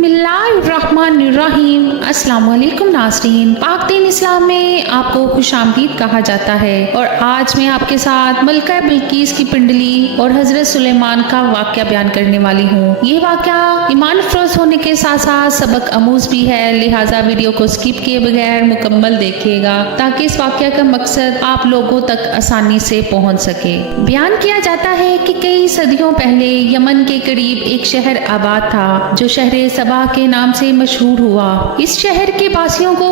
बिस्मिल्लाहिर्रहमानिर्रहीम। अस्सलाम वालेकुम नाज़रीन, पाक दीन इस्लाम में आपको खुशामदीद कहा जाता है और आज मैं आपके साथ मलका बिल्कीस की पिंडली और हजरत सुलेमान का वाक़या बयान करने वाली हूँ। ये वाक़या ईमान अफरोज़ होने के साथ साथ सबक आमूज़ भी है, लिहाजा वीडियो को स्किप किए बगैर मुकम्मल देखिएगा ताकि इस वाक़या का मकसद आप लोगों तक आसानी से पहुँच सके। बयान किया जाता है कि कई सदियों पहले यमन के करीब एक शहर आबाद था जो शहर सबा के नाम से मशहूर हुआ। इस शहर के वासियों को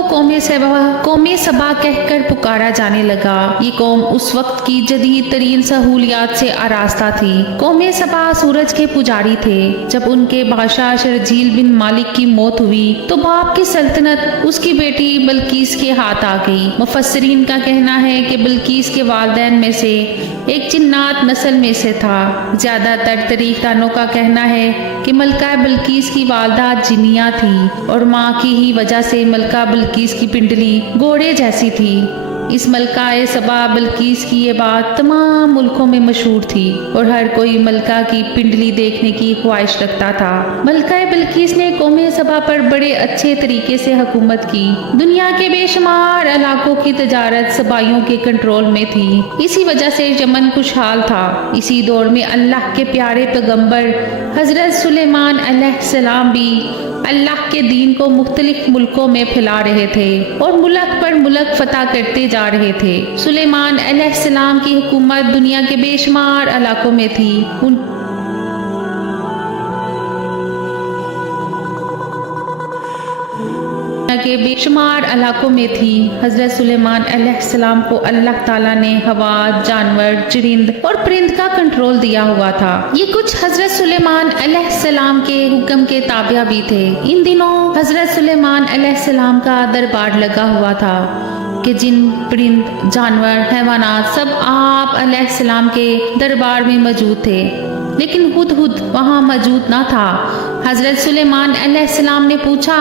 कौमे सबा कहकर पुकारा जाने लगा। ये कौम उस वक्त की जदीद तरीन सहूलियात से आरास्ता थी। कौमे सबा सूरज के पुजारी थे। जब उनके बादशाह शर्जील बिन मालिक की मौत हुई तो बाप की सल्तनत उसकी बेटी बल्कीस के हाथ आ गई। मुफस्सिरीन का कहना है कि बल्कीस के वालिदैन में से एक जिन्नात नस्ल में से था। ज्यादातर तारीखदानों का कहना है कि मलका बिल्कीस की वालदा जिनिया थी और माँ की ही वजह से मलका बिल्कीस की पिंडली घोड़े जैसी थी। इस मलकाए सबा बिल्कीस की ये बात तमाम मुल्कों में मशहूर थी और हर कोई मलका की पिंडली देखने की ख्वाहिश रखता था। मलकाए बिल्कीस ने कौमे सबा पर बड़े अच्छे तरीके से हुकूमत की। दुनिया के बेशुमार इलाकों की तजारत सबाइयों के कंट्रोल में थी। इसी वजह से यमन खुशहाल था। इसी दौर में अल्लाह के प्यारे पैगंबर हजरत सुलेमान अलैहिस्सलाम भी अल्लाह के दीन को मुख्तलिफ मुल्कों में फैला रहे थे और मुल्क पर मुल्क फतह करते जा रहे थे। सुलेमान अलैहिस्सलाम की हुकूमत दुनिया के बेशुमार इलाकों में थी। के बेशुमार इलाकों में थी। हजरत सुलेमान अलैहिस्सलाम को अल्लाह ताला ने हवा, जानवर, चरिंद और परिंद का कंट्रोल दिया हुआ था। ये कुछ हजरत सुलेमान अलैहिस्सलाम के हुक्म के ताबिया भी थे। इन दिनों हजरत सुलेमान अलैहिस्सलाम का दरबार लगा हुआ था कि जिन परिंद, जानवर, हैवानात सब आप अलैहिस्सलाम के दरबार में मौजूद थे, लेकिन हुदहुद वहाँ मौजूद ना था। हजरत सुलेमान अलैहिस्सलाम ने पूछा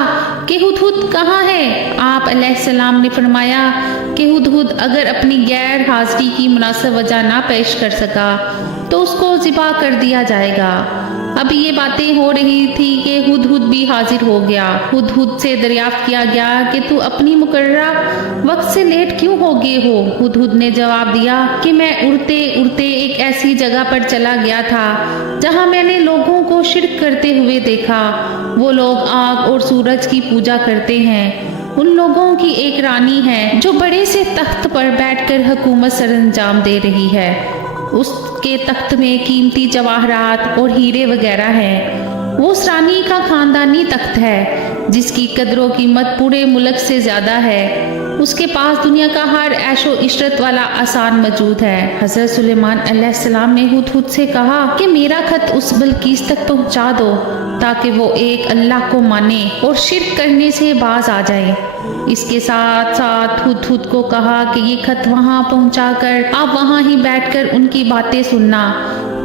कि हुदहुद कहाँ है? आप अलैहिस्सलाम ने फरमाया कि हुदहुद अगर अपनी गैर हाजिरी की मुनासिब वजह ना पेश कर सका तो उसको ज़िबा कर दिया जाएगा। अभी ये बातें हो रही थी कि हुदहुद भी हाजिर हो गया। हुदहुद से दरियाफ्त किया गया कि तू अपनी मुकर्ररा वक्त से लेट क्यों हो गए हो? हुदहुद ने जवाब दिया कि मैं उड़ते उड़ते एक ऐसी जगह पर चला गया था जहां मैंने लोगों को शिरक करते हुए देखा। वो लोग आग और सूरज की पूजा करते हैं। उन लोगों की एक रानी है जो बड़े से तख्त पर बैठकर हुकूमत सरअंजाम दे रही है। उसके तख्त में कीमती जवाहरात और हीरे वगैरह हैं। वो उस रानी का खानदानी तख्त है जिसकी कदरों कीमत पूरे मुल्क से ज्यादा है। उसके पास दुनिया का हर ऐशो इशरत वाला आसान मौजूद है। हजरत सुलेमान अलैहिस्सलाम ने हुदहुद से कहा कि मेरा खत उस बल्कीस तक पहुंचा दो ताकि वो एक अल्लाह को माने और शिर्क करने से बाज आ जाए। इसके साथ साथ हुदहुद को कहा कि ये खत वहाँ पहुँचाकर आप वहाँ ही बैठकर उनकी बातें सुनना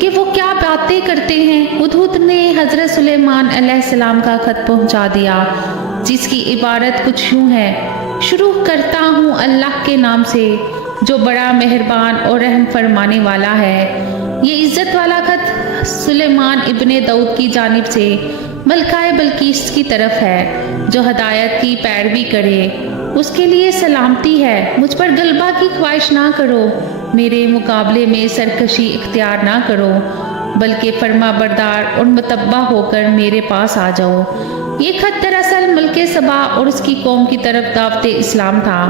कि वो क्या बातें करते हैं। हुदहुद ने हजरत सुलेमान अलैहिस्सलाम का खत पहुँचा दिया जिसकी इबारत कुछ यूँ है: शुरू करता हूँ अल्लाह के नाम से जो बड़ा मेहरबान और रहम फरमाने वाला है। ये इज्जत वाला खत सुलेमान इब्ने दाऊद की जानिब से मलकाए बल्कीस की तरफ है जो हदायत की पैरवी करे। उसके लिए सलामती है। मुझ पर गलबा की ख्वाहिश ना करो, मेरे मुकाबले में सरकशी इख्तियार ना करो, बल्कि फरमा बरदार और मुतब्बा होकर मेरे पास आ जाओ। ये खत दरअसल मलके सबा और उसकी कौम की तरफ दावते इस्लाम था।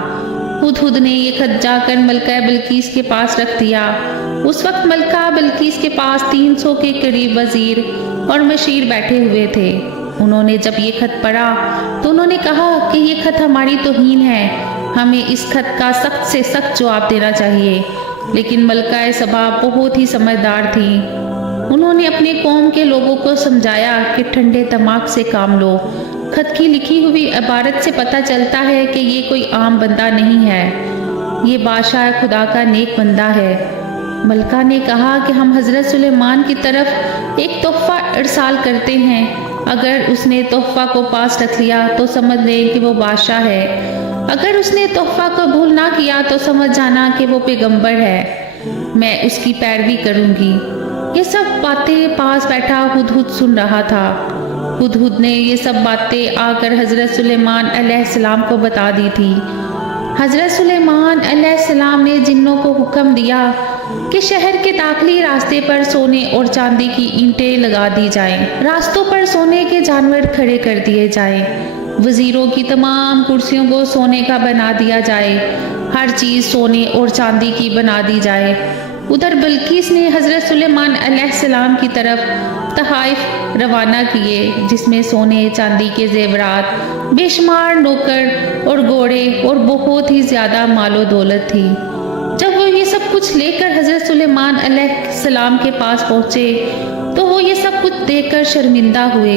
हुदहुद ने ये खत जाकर मलका बिल्कीस के पास रख दिया। उस वक्त मलका बिल्कीस के पास 300 के करीब वजीर और मशीर बैठे हुए थे। उन्होंने जब ये खत पढ़ा तो उन्होंने कहा कि ये खत हमारी तौहीन है, हमें इस खत का सख्त से सख्त जवाब देना चाहिए। लेकिन मलका सबा बहुत ही समझदार थी। उन्होंने अपने कौम के लोगों को समझाया कि ठंडे दिमाग से काम लो। खत की लिखी हुई इबारत से पता चलता है कि ये कोई आम बंदा नहीं है, ये बादशाह खुदा का नेक बंदा है। मलका ने कहा कि हम हजरत सुलेमान की तरफ एक तोहफा इरसाल करते हैं। अगर उसने तोहफा को पास रख लिया तो समझ लें कि वो बादशाह है। अगर उसने तोहफा कबूल ना किया तो समझ जाना कि वो पैगंबर है। मैं उसकी पैरवी करूंगी। ये सब बातें पास बैठा हुदहुद सुन रहा था। हुदहुद ने ये सब बातें आकर हज़रत सुलेमान अलैहिस्सलाम को बता दी थी। हज़रत सुलेमान अलैहिस्सलाम ने जिन्नों को हुक्म दिया कि शहर के दाखिली रास्ते पर सोने और चांदी की ईंटें लगा दी जाएं, रास्तों पर सोने के जानवर खड़े कर दिए जाएं, वजीरों की तमाम कुर्सियों को सोने का बना दिया जाए, हर चीज़ सोने और चांदी की बना दी जाए। उधर बल्कीस ने हज़रत सुलेमान अलैहिस्सलाम की तरफ तहाइफ रवाना किए, जिसमें सोने चांदी के जेवरात, बेशुमार नौकर और घोड़े और बहुत ही ज़्यादा मालो दौलत थी। जब वो ये सब कुछ लेकर हज़रत सुलेमान अलैहिस्सलाम के पास पहुँचे तो वो ये सब कुछ देखकर शर्मिंदा हुए।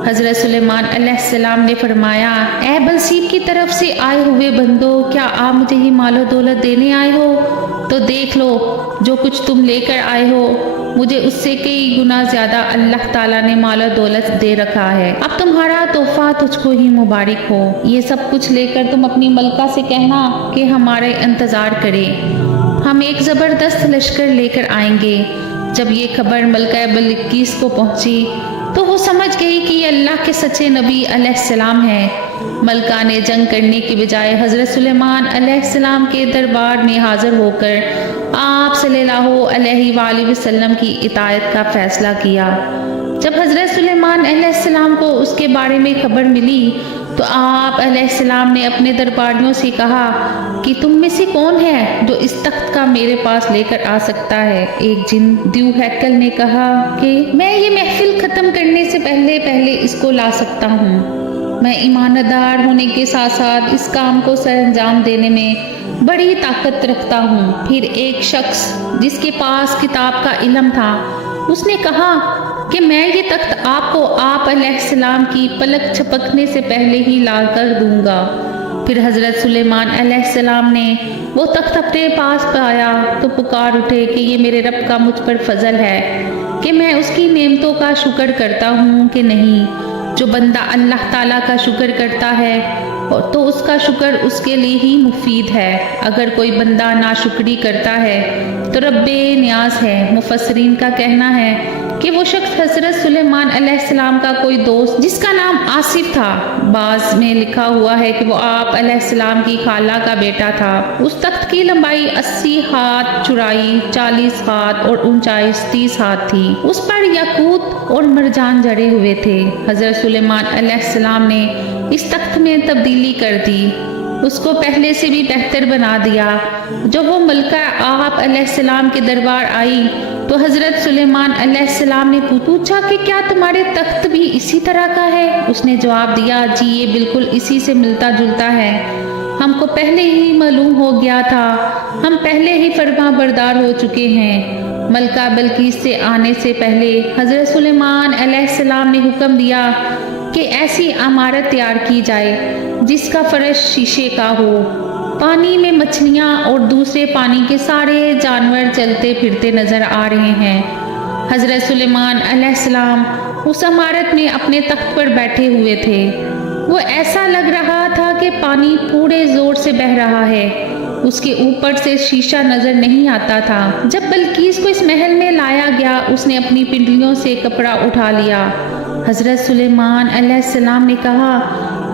हज़रत सुलेमान अलैहिस्सलाम ने फरमाया, ए बलसीब की तरफ से आए हुए बंदो, क्या आप मुझे ही मालो दौलत देने आए हो? तो देख लो, जो कुछ तुम लेकर आए हो मुझे उससे कई गुना ज़्यादा अल्लाह ताला ने मालो दौलत दे रखा है। अब तुम्हारा तोहफा तुझको ही मुबारक हो। ये सब कुछ लेकर तुम अपनी मलका से कहना कि हमारे इंतज़ार करे, हम एक ज़बरदस्त लश्कर लेकर आएंगे। जब ये खबर मलका बल्कीस को पहुंची तो वो समझ गई कि ये अल्लाह के सच्चे नबी अलैहिस्सलाम हैं। मलका ने जंग करने की बजाय हज़रत सुलेमान अलैहिस्सलाम के दरबार में हाजिर होकर आप सल्लल्लाहु अलैहि वसल्लम की इतायत का फैसला किया। जब हज़रत सुलेमान अलैहिस्सलाम को उसके बारे में खबर मिली तो आप अलैहिस्सलाम ने अपने दरबारियों से कहा कि तुम में से कौन है जो इस तख्त का मेरे पास लेकर आ सकता है। एक जिन द्यू हैकल ने कहा कि मैं ये महफिल ख़त्म करने से पहले पहले इसको ला सकता हूँ। मैं ईमानदार होने के साथ साथ इस काम को सरअंजाम देने में बड़ी ताकत रखता हूँ। फिर एक शख्स जिसके पास किताब का इल्म था उसने कहा कि मैं ये तख्त आपको आप अलैहिस्सलाम की पलक झपकने से पहले ही ला कर दूंगा। फिर हज़रत सुलेमान अलैहिस्सलाम ने वो तख्त अपने पास पाया तो पुकार उठे कि ये मेरे रब का मुझ पर फजल है कि मैं उसकी नेमतों का शुक्र करता हूँ कि नहीं। जो बंदा अल्लाह ताला का शुक्र करता है तो उसका शुक्र उसके लिए ही मुफीद है। अगर कोई बंदा नाशुक्री करता है तो रब्बे न्याज है। मुफस्सरीन का कहना है कि वो शख्स हज़रत सुलेमान अलैहिस्सलाम का कोई दोस्त जिसका नाम आसिफ था। बाज़ में लिखा हुआ है कि वो आप अलैहिस्सलाम की खाला का बेटा था। उस तख्त की लंबाई 80 हाथ, चौड़ाई 40 हाथ और ऊंचाई 30 हाथ थी। उस पर याकूत और मरजान जड़े हुए थे। हज़रत सुलेमान अलैहिस्सलाम ने इस तख्त में तब्दीली कर दी, उसको पहले से भी बेहतर बना दिया। जब वो मलका आप अलैहिस्सलाम के दरबार आई तो हज़रत सुलेमान अलैहिस्सलाम ने पूछा कि क्या तुम्हारे तख्त भी इसी तरह का है? उसने जवाब दिया, जी ये बिल्कुल इसी से मिलता जुलता है। हमको पहले ही मालूम हो गया था, हम पहले ही फरमा बरदार हो चुके हैं। मलका बल्कीस से आने से पहले हज़रत सुलेमान अलैहिस्सलाम ने हुक्म दिया कि ऐसी इमारत तैयार की जाए जिसका फर्श शीशे का हो। पानी में मछलियाँ और दूसरे पानी के सारे जानवर चलते फिरते नजर आ रहे हैं। हज़रत सुलेमान अलैहिस्सलाम उस इमारत में अपने तख्त पर बैठे हुए थे। वो ऐसा लग रहा था कि पानी पूरे जोर से बह रहा है, उसके ऊपर से शीशा नजर नहीं आता था। जब बल्कीस को इस महल में लाया गया उसने अपनी पिंडलियों से कपड़ा उठा लिया। हज़रत सुलेमान अलैहिस्सलाम ने कहा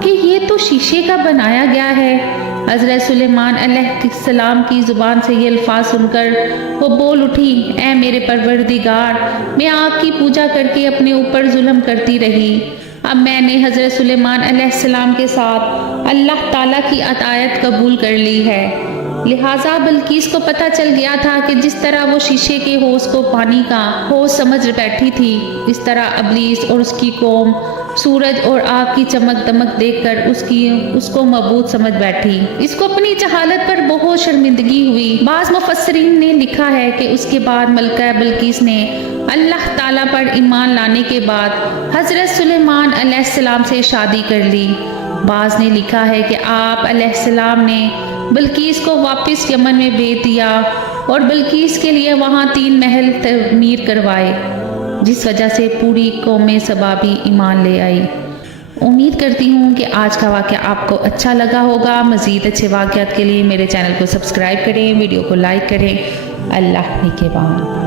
कि ये तो शीशे का बनाया गया है। हज़रत सुलेमान अलैहिस्सलाम की ज़ुबान से ये अल्फाज सुनकर वो बोल उठी, ऐ मेरे परवरदिगार, मैं आपकी पूजा करके अपने ऊपर जुल्म करती रही। अब मैंने हज़रत सुलेमान अलैहिस्सलाम के साथ अल्लाह ताला की अतायत कबूल कर ली है। लिहाजा बल्कीस को पता चल गया था कि जिस तरह वो शीशे के होश को पानी का होश समझ बैठी थी, इस तरह इब्लीस और उसकी कौम सूरज और आग की चमक दमक देखकर उसको मबूद समझ बैठी। इसको अपनी जहालत पर बहुत शर्मिंदगी हुई। बाज़ मुफस्सरीन ने लिखा है कि उसके बाद मलका बल्कीस ने अल्लाह ताला पर ईमान लाने के बाद हज़रत सुलेमान अलैहिस्सलाम से शादी कर ली। बाज़ ने लिखा है कि आप अलैहिस्सलाम ने बल्कीस को वापस यमन में भेज दिया और बल्कीस के लिए वहाँ 3 महल तमीर करवाए, जिस वजह से पूरी कौम सबा भी ईमान ले आई। उम्मीद करती हूँ कि आज का वाक़या आपको अच्छा लगा होगा। मज़ीद अच्छे वाक़यात के लिए मेरे चैनल को सब्सक्राइब करें, वीडियो को लाइक करें। अल्लाह निगहबान।